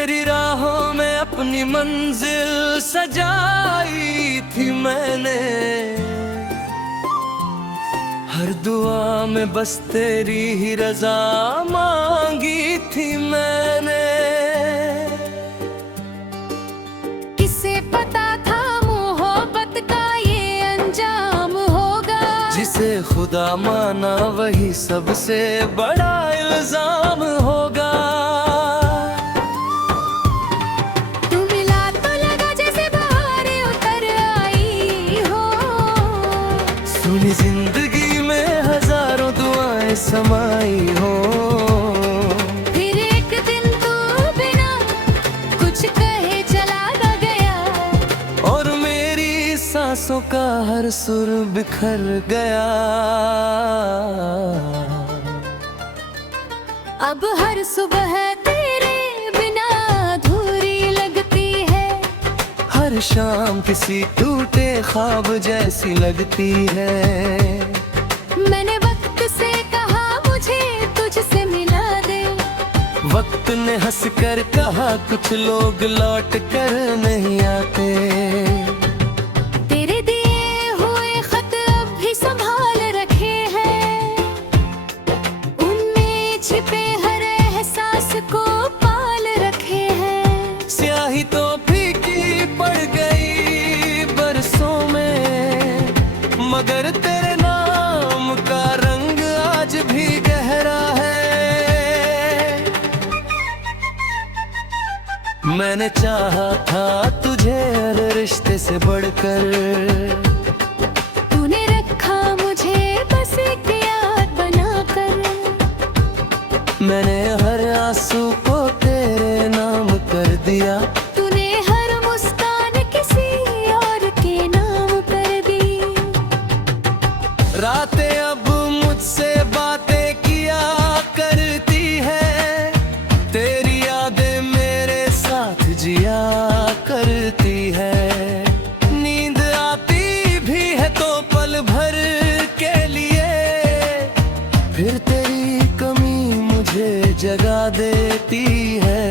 तेरी राहों में अपनी मंजिल सजाई थी मैंने, हर दुआ में बस तेरी ही रजा मांगी थी मैंने। किसे पता था मोहब्बत का ये अंजाम होगा, जिसे खुदा माना वही सबसे बड़ा इल्जाम होगा। सुनी जिंदगी में हजारों दुआएं समाई हो, फिर एक दिन तू बिना कुछ कहे चला न गया, और मेरी सांसों का हर सुर बिखर गया। अब हर सुबह तेरे बिना अधूरी लगती है, हर शाम किसी टूटे ख्वाब जैसी लगती है। मैंने वक्त से कहा मुझे तुझसे मिला दे, वक्त ने हंस कर कहा कुछ लोग लौट कर नहीं आते। तेरे दिए हुए खत अब भी संभाल रखे हैं, उनमें छिपे हर एहसास को पाल रखे हैं। स्याही तो फीकी पड़ गई बरसों में, मगर तेरे नाम का रंग आज भी गहरा है। मैंने चाहा था तुझे हर रिश्ते से बढ़कर, तूने रखा मुझे बस एक याद बनाकर। मैंने हर आंसू को तेरे नाम कर दिया, तूने हर मुस्कान किसी और के नाम कर दी। रातें अब मुझसे बातें किया करती है, तेरी यादें मेरे साथ जिया करती है। नींद आती भी है तो पल भर के लिए, फिर तेरी कमी मुझे जगा देती है।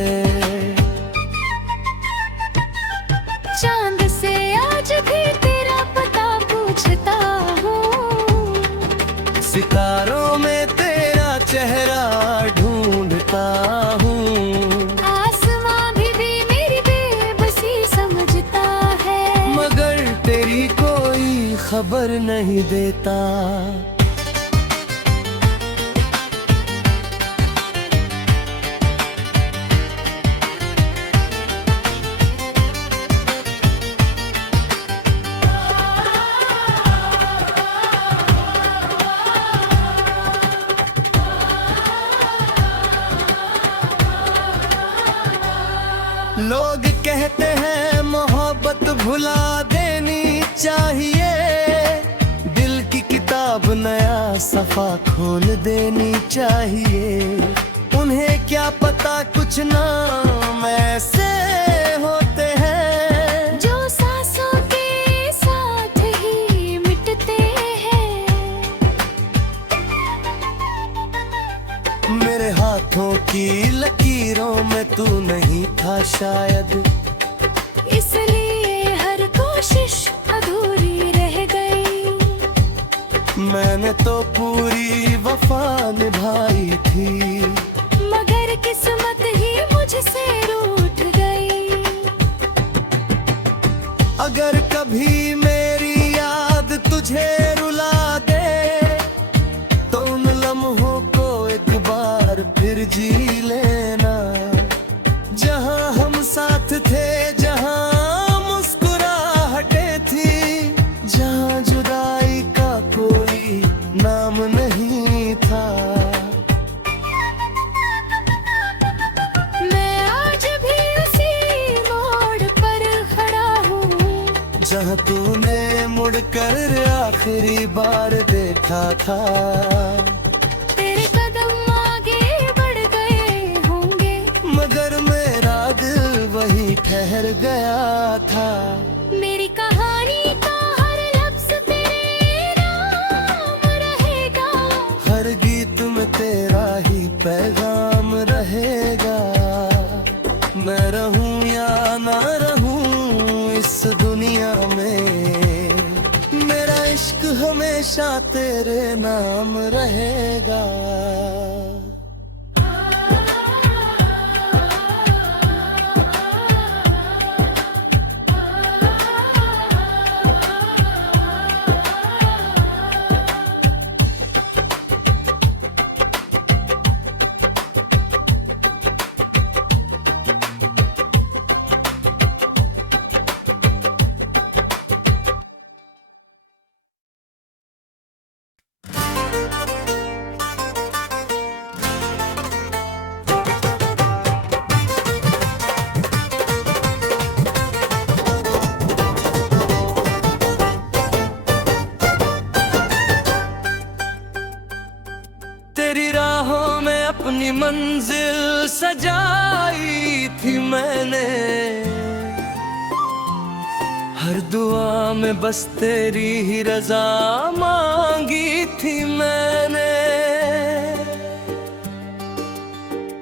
चांद से आज भी तेरा पता पूछता हूँ, सितारों में तेरा चेहरा ढूंढता हूँ, आसमां भी मेरी बेबसी समझता है, मगर तेरी कोई खबर नहीं देता। लोग कहते हैं मोहब्बत भुला देनी चाहिए, दिल की किताब नया सफा खोल देनी चाहिए। उन्हें क्या पता कुछ नाम ऐसे होते हैं, जो सांसों के साथ ही मिटते हैं। मेरे हाथों की लकीरों में तू नहीं था शायद, इसलिए हर कोशिश अधूरी रह गई। मैंने तो पूरी वफा निभाई थी, मगर किस्मत ही मुझसे रूठ गई। अगर कभी मेरी याद तुझे रुला दे, तो उन लम्हों को एक बार फिर जी लेना, जहां हम साथ थे, जहां मुस्कुराहटे थी, जहां जुदाई का कोई नाम नहीं था। मैं आज भी उसी मोड़ पर खड़ा हूँ, जहाँ तूने मुड़कर आखिरी बार देखा था। तेरे कदम आगे बढ़ गए होंगे, मगर मेरा दिल वही ठहर गया था। मेरी कहानी का हर लफ्ज तेरे नाम रहेगा, हर गीत में तेरा ही पैगाम रहेगा। मैं रहूं या ना रहूं इस दुनिया में, मेरा इश्क हमेशा तेरे नाम रहेगा। तेरी राहों में अपनी मंजिल सजाई थी मैंने, हर दुआ में बस तेरी ही रजा मांगी थी मैंने।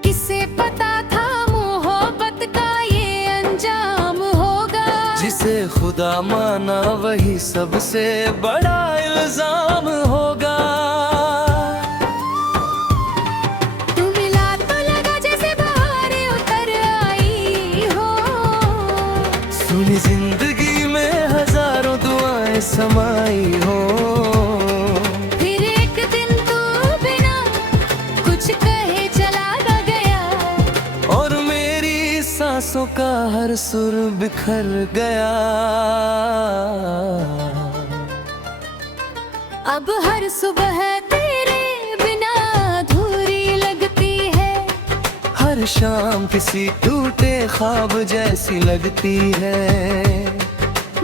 किसे पता था मोहब्बत का ये अंजाम होगा, जिसे खुदा माना वही सबसे बड़ा इल्जाम होगा। जिंदगी में हजारों दुआएं समाई हो, फिर एक दिन तू बिना कुछ कहे चला गया, और मेरी सांसों का हर सुर बिखर गया। अब हर सुबह तेरे बिना अधूरी लगती है, हर शाम किसी टूटे ख्वाब जैसी लगती है।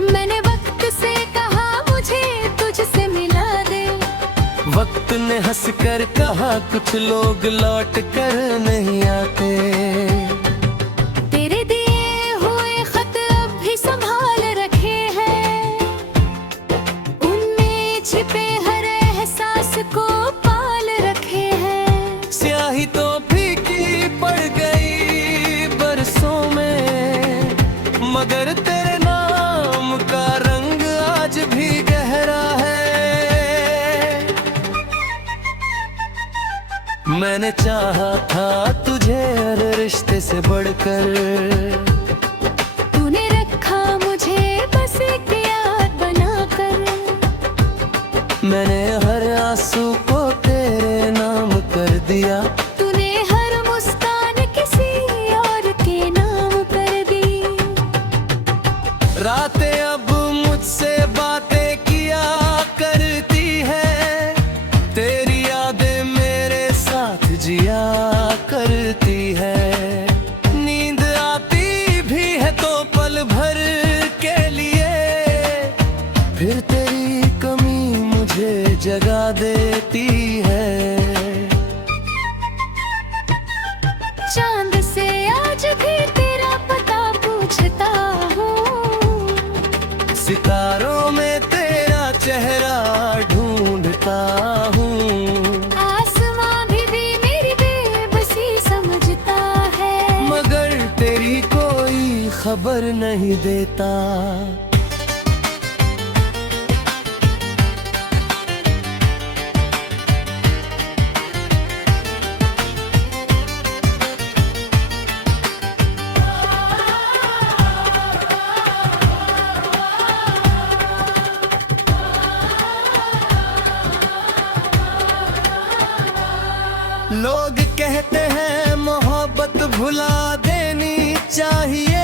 मैंने वक्त से कहा मुझे तुझसे मिला दे, वक्त ने हंस कर कहा कुछ लोग लौट कर नहीं आते। तेरे दिए हुए खत अब भी संभाल रखे हैं, उनमें छिपे हर एहसास को पाल रखे हैं। स्याही तो फीकी पड़ गई बरसों में, मगर तेरे नाम का रंग आज भी गहरा है। मैंने चाहा था तुझे हर रिश्ते से बढ़कर, तूने रखा मुझे बस एक याद बनाकर। मैंने हर आंसू को तेरे नाम कर दिया, तूने हर मुस्कान किसी और के नाम कर दी। रातें अब मुझसे बातें किया करती है, तेरी यादें मेरे साथ जिया करती है। नींद आती भी है तो पल भर के लिए, फिर तेरी कमी मुझे जगा देती है। चांद से आज भी तेरा पता पूछता हूँ, सितारों में तेरा चेहरा ढूंढता हूँ। आसमां भी मेरी बेबसी समझता है, मगर तेरी कोई खबर नहीं देता। लोग कहते हैं मोहब्बत भुला देनी चाहिए,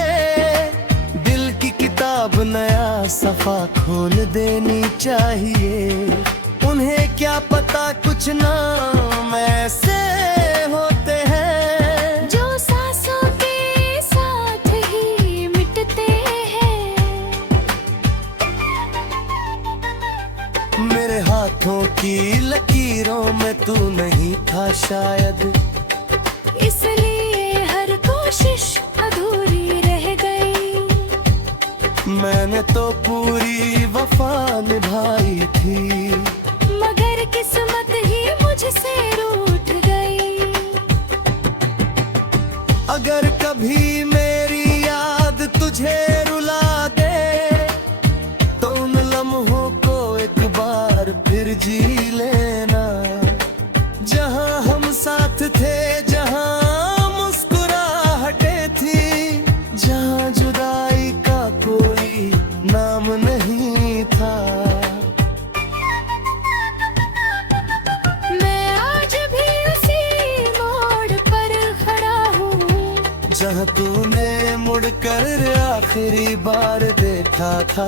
दिल की किताब नया सफा खोल देनी चाहिए। उन्हें क्या पता कुछ नाम ऐसे होते हैं, जो सांसों के साथ ही मिटते हैं। मेरे हाथों की लकीरों में तू नहीं था शायद, इसलिए हर कोशिश अधूरी रह गई। मैंने तो पूरी वफा निभाई थी, मगर किस्मत ही मुझसे रूठ गई। अगर कभी मैं जहाँ तूने मुड़कर आखिरी बार देखा था।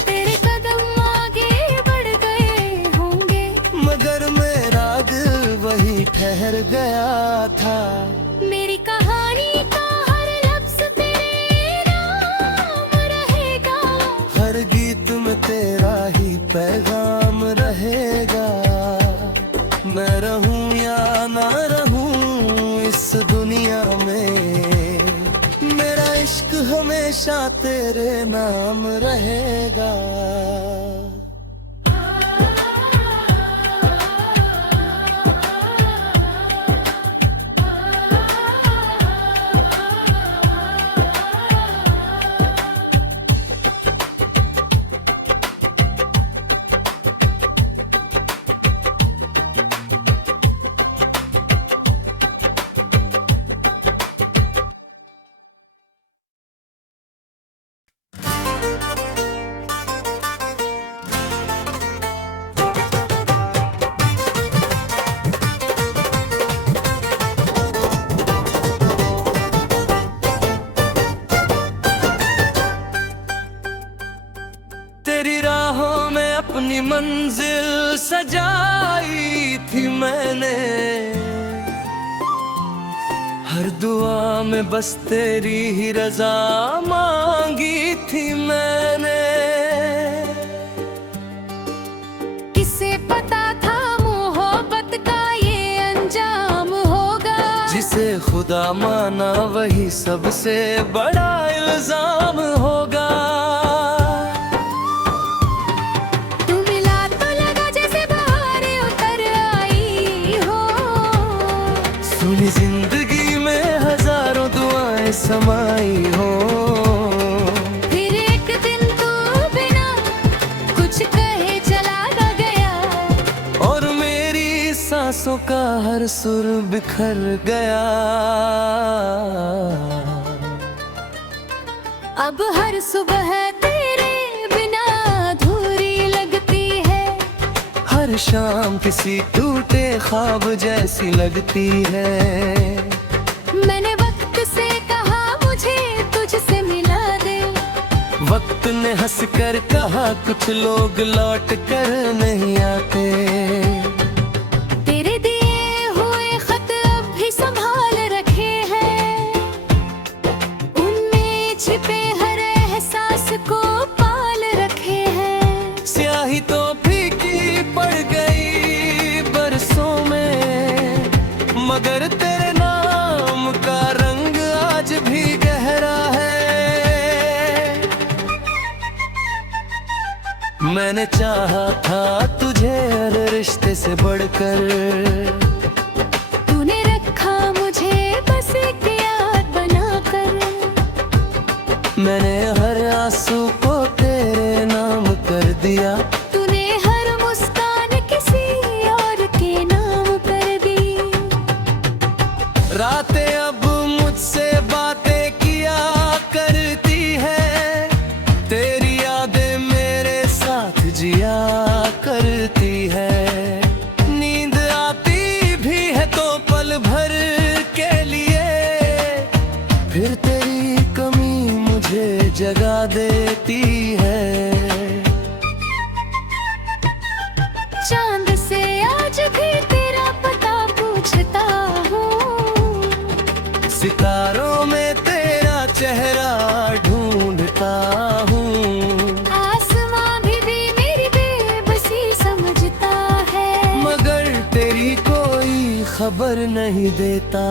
तेरे कदम आगे बढ़ गए होंगे, मगर मेरा दिल वही ठहर गया था। मेरी कहानी का हर लफ्ज तेरे नाम रहेगा, हर गीत में तेरा ही पैगाम रहेगा। मैं रहूं या ना रहूं इस दुनिया में, मेरा इश्क हमेशा तेरे नाम रहेगा। तेरी राहों में अपनी मंजिल सजाई थी मैंने, हर दुआ में बस तेरी ही रजा मांगी थी मैंने। किसे पता था मोहब्बत का ये अंजाम होगा, जिसे खुदा माना वही सबसे बड़ा इल्जाम होगा। जिंदगी में हजारों दुआएं समाई हो, फिर एक दिन तू बिना कुछ कहे चला गया, और मेरी सांसों का हर सुर बिखर गया। अब हर सुबह तेरे बिना अधूरी लगती है, हर शाम किसी टूटे ख्वाब जैसी लगती है। मैंने वक्त से कहा मुझे तुझसे मिला दे, वक्त ने हंस कर कहा कुछ लोग लौट कर नहीं आते। तेरे दिए हुए खत अब भी संभाल रखे हैं, उनमें छिपे हर एहसास को पाल रखे हैं। स्याही तो फीकी पड़ गई बरसों में, मगर तेरे नाम का रंग आज भी गहरा है। मैंने चाहा था तुझे हर रिश्ते से बढ़कर, तूने रखा मुझे बस एक याद बनाकर। मैंने हर आंसू को तेरे नाम कर दिया, तूने हर मुस्कान किसी और के नाम कर दी। रातें अब मुझसे बातें किया करती है, तेरी यादें मेरे साथ जिया करती है। नींद आती भी है तो पल भर के लिए, फिर तेरी कमी मुझे जगा देती है। चांद से आज भी तेरा पता पूछता हूँ, सितारों में तेरा चेहरा ढूंढता हूँ। आसमां भी मेरी बेबसी समझता है, मगर तेरी कोई खबर नहीं देता।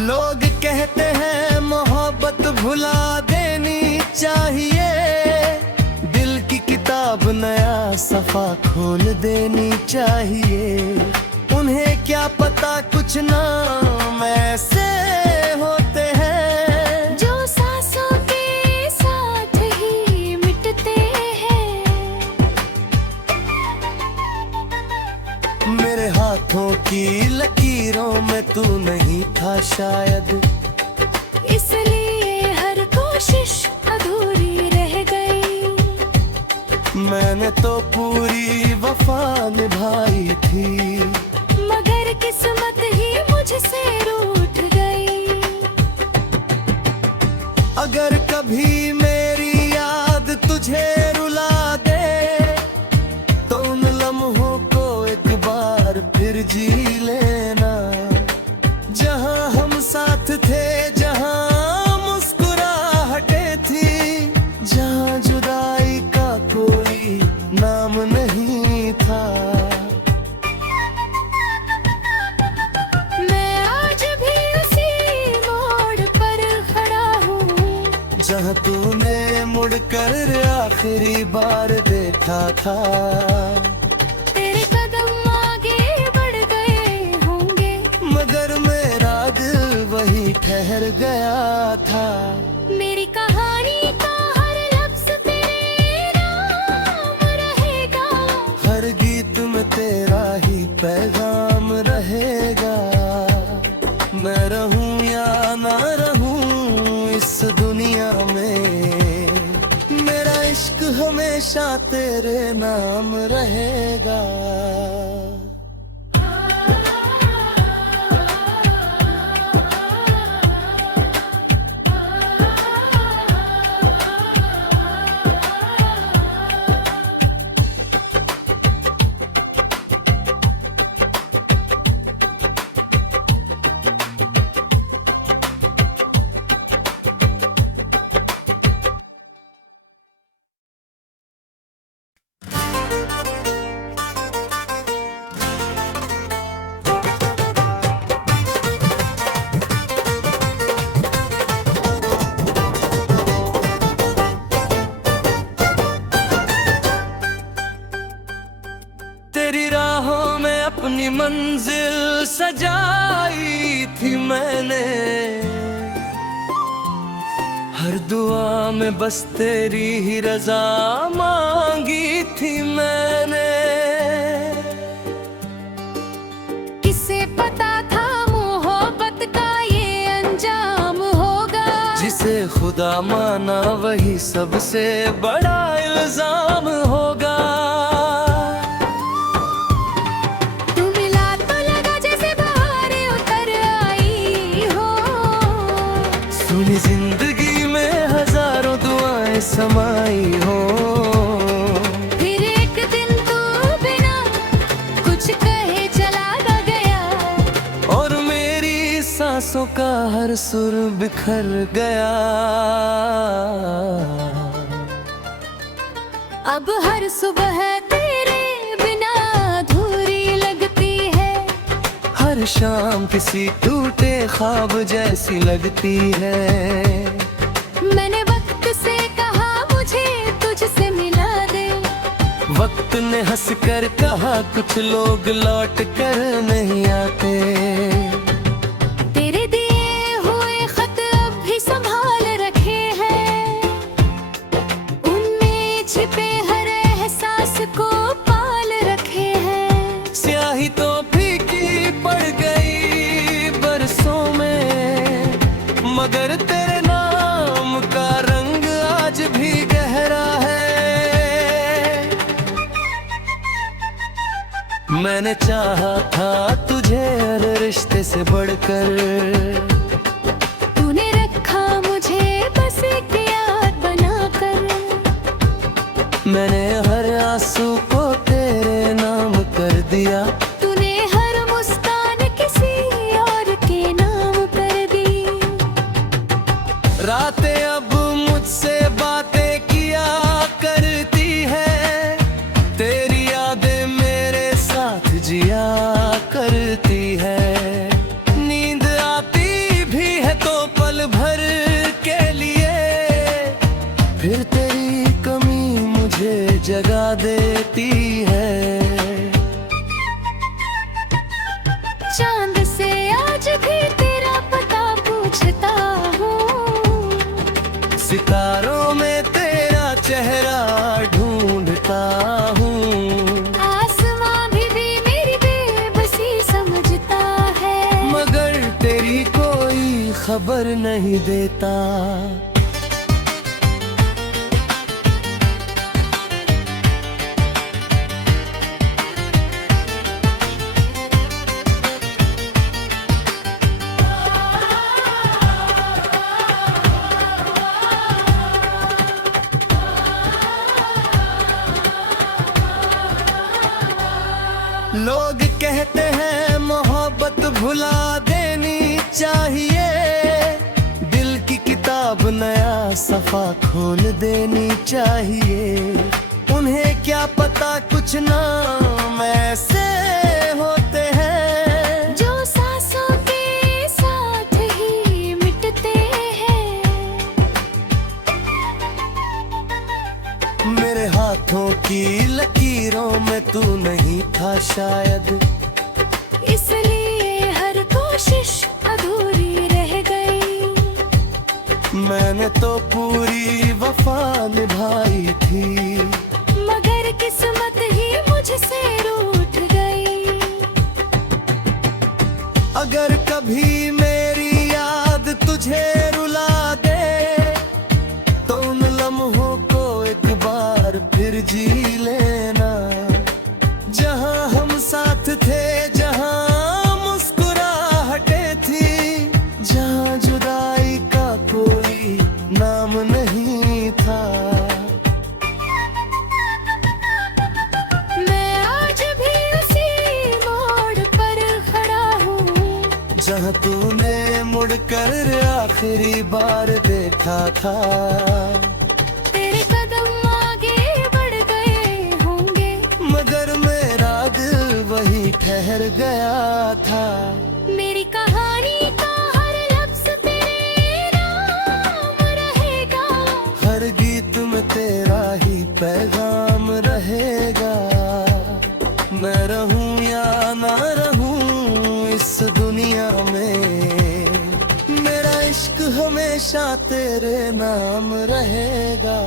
लोग कहते हैं मोहब्बत भुला देनी चाहिए, दिल की किताब नया सफा खोल देनी चाहिए। उन्हें क्या पता कुछ नाम ऐसे होते हैं जो सांसों के साथ ही मिटते हैं। होठों की लकीरों में तू नहीं था शायद, इसलिए हर कोशिश अधूरी रह गई। मैंने तो पूरी वफा निभाई थी, मगर किस्मत ही मुझसे रूठ गई। अगर कभी मेरी याद तुझे रुला दे, तो उन लम्हों को एक बार फिर जी लेना, जहां हम साथ थे, जहां मुस्कुराहटें थी, जहां जुदाई का कोई नाम नहीं था। मैं आज भी उसी मोड़ पर खड़ा हूँ, जहाँ तूने मुड़कर आखिरी बार देखा था। तेरे कदम आगे बढ़ गए होंगे, मगर मेरा दिल वही ठहर गया था। मेरी कहानी का हर लफ्ज तेरे नाम रहेगा, हर गीत में तेरा ही पैगाम रहेगा। मैं रहूं या ना रहूं इस दुनिया में, मेरा इश्क हमेशा तेरे नाम रहेगा। तेरी राहों में अपनी मंजिल सजाई थी मैंने, हर दुआ में बस तेरी ही रजा मांगी थी मैंने। किसे पता था मोहब्बत का ये अंजाम होगा, जिसे खुदा माना वही सबसे बड़ा इल्जाम होगा। सुनी जिंदगी में हजारों दुआएं समाई हो, फिर एक दिन तू बिना कुछ कहे चला गया, और मेरी सांसों का हर सुर बिखर गया। अब हर सुबह तेरे बिना अधूरी लगती है, हर शाम किसी टूटे ख्वाब जैसी लगती है। मैंने वक्त से कहा मुझे तुझसे मिला दे, वक्त ने हंस कर कहा कुछ लोग लौट कर नहीं आते। तेरे दिए हुए खत अब भी संभाल रखे हैं, उनमें छिपे हर एहसास को पाल रखे हैं। स्याही तो फीकी पड़ गई बरसों में, मगर तेरे नाम का रंग आज भी गहरा है। मैंने चाहा था तुझे हर रिश्ते से बढ़कर, तूने रखा मुझे बस एक याद बनाकर। मैंने हर आंसू को तेरे नाम कर दिया, तूने हर मुस्कान किसी और के नाम कर दी। रातें अब मुझसे बातें किया करती है, तेरी यादें मेरे साथ जिया करती है। नींद आती भी है तो पल भर के लिए, फिर तेरी कमी मुझे जगा देती है। चांद से आज भी तेरा पता पूछता हूँ, सितारों में तेरा चेहरा ढूंढता हूँ। आसमां भी मेरी बेबसी खबर नहीं देता। लोग कहते हैं मोहब्बत भुला देनी चाहिए, दिल की किताब नया सफा खोल देनी चाहिए। उन्हें क्या पता कुछ नाम ऐसे होते हैं जो सांसों के साथ ही मिटते हैं। मेरे हाथों की लकीरों में तू नहीं था शायद, इसलिए हर कोशिश अधूरी रह गई। मैंने तो पूरी वफा निभाई थी, मगर किस्मत ही मुझसे रूठ गई। अगर कभी मेरी याद तुझे रुला दे, तो उन लम्हों को एक बार फिर जी लेना। जहां हम साथ थे, जहां मुस्कुराहटें थी, जहां जुदाई का कोई नाम नहीं था। मैं आज भी उसी मोड़ पर खड़ा हूँ, जहां तूने मुड़कर आखिरी बार देखा था। तेरे कदम आगे बढ़ गए होंगे, मगर मेरा दिल वही ठहर गया था। मेरी कहानी का हर लफ्ज तेरे नाम रहेगा। हर गीत में तेरा ही पैगाम रहेगा। मैं रहूं या ना रहूं इस दुनिया में, मेरा इश्क हमेशा तेरे नाम रहेगा।